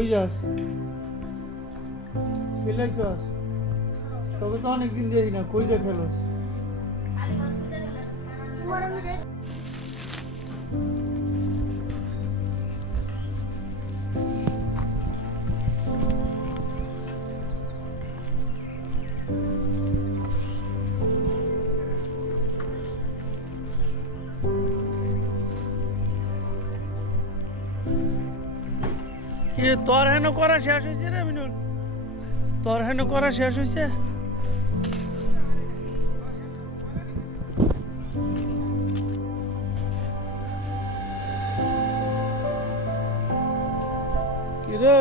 কই যাস? খেলাইছস? তোকে তো অনেকদিন দেখি না, কই দিয়ে খেলোস? কি তোর হেন করা শেষ হয়েছে রে মিনুল? তোর হেন করা শেষ হয়েছে? কি রে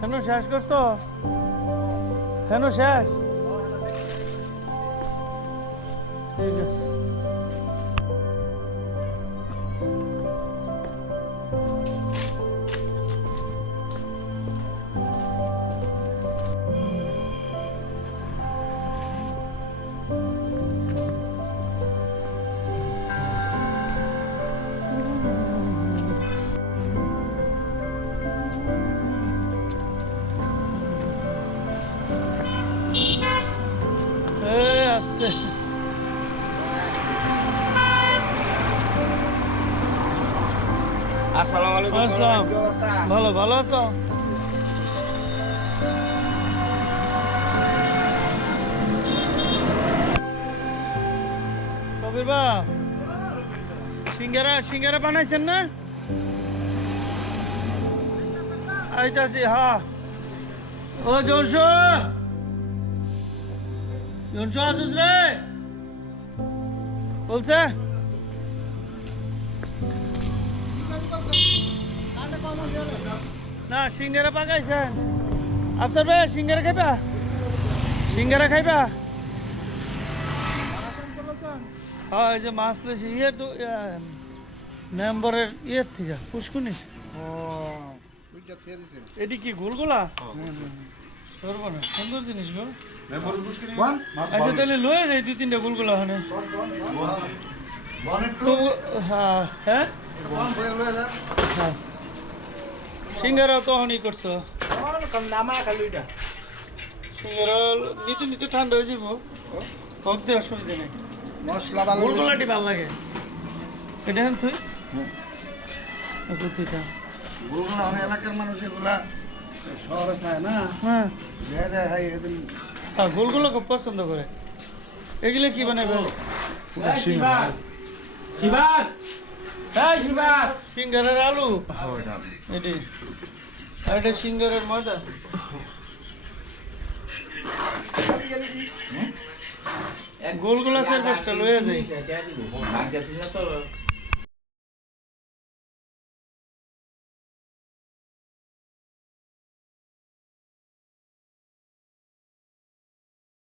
হেন শেষ করছো? হেন শেষ? ঠিক আছে। আস্তে আসসালামু আলাইকুম। আসসালাম। কি অবস্থা? ভালো ভালো আছো? কবির বা সিঙ্গারা বানাইছেন না? আইতাছি। হ্যাঁ ও জনসু আসুস রে বলছে। না সিঙ্গারা পাকাইছেন? আফসার ভাই সিঙ্গারা খাইবা? সিঙ্গারা খাইবা? হ্যাঁ এই যে মাছ লইছি ইয়ের তো মেম্বরের ইয়ের থেকে পুষ্কুনির। এটি কি গোলগোলা? সর্বনা সুন্দর জিনিস গো। আচ্ছা তাহলে লয়ে যাই 2-3টা গোলগোলা ওখানে। হ্যাঁ হ্যাঁ হ্যাঁ সিঙ্গারা তো হনি করছো। সিঙ্গারা নিতে নিতে ঠান্ডা হয়ে যাবো, হোক দিয়ে অসুবিধা নেই। মশলা গোলগোলাটি ভালো লাগে। এটা হেন তুই তুই খা। গুলগুলা অনেক এলাকার মানুষ এগুলা শহরে খায় না। হ্যাঁ এদিন হ্যাঁ গোলগুলো খুব পছন্দ করে। এগুলো কি বানাবে? সিঙ্গারের আলু এটি, আর এটা সিঙ্গারের ময়দা। গোলগুলা সার্ভিসটা লয়ে যাই।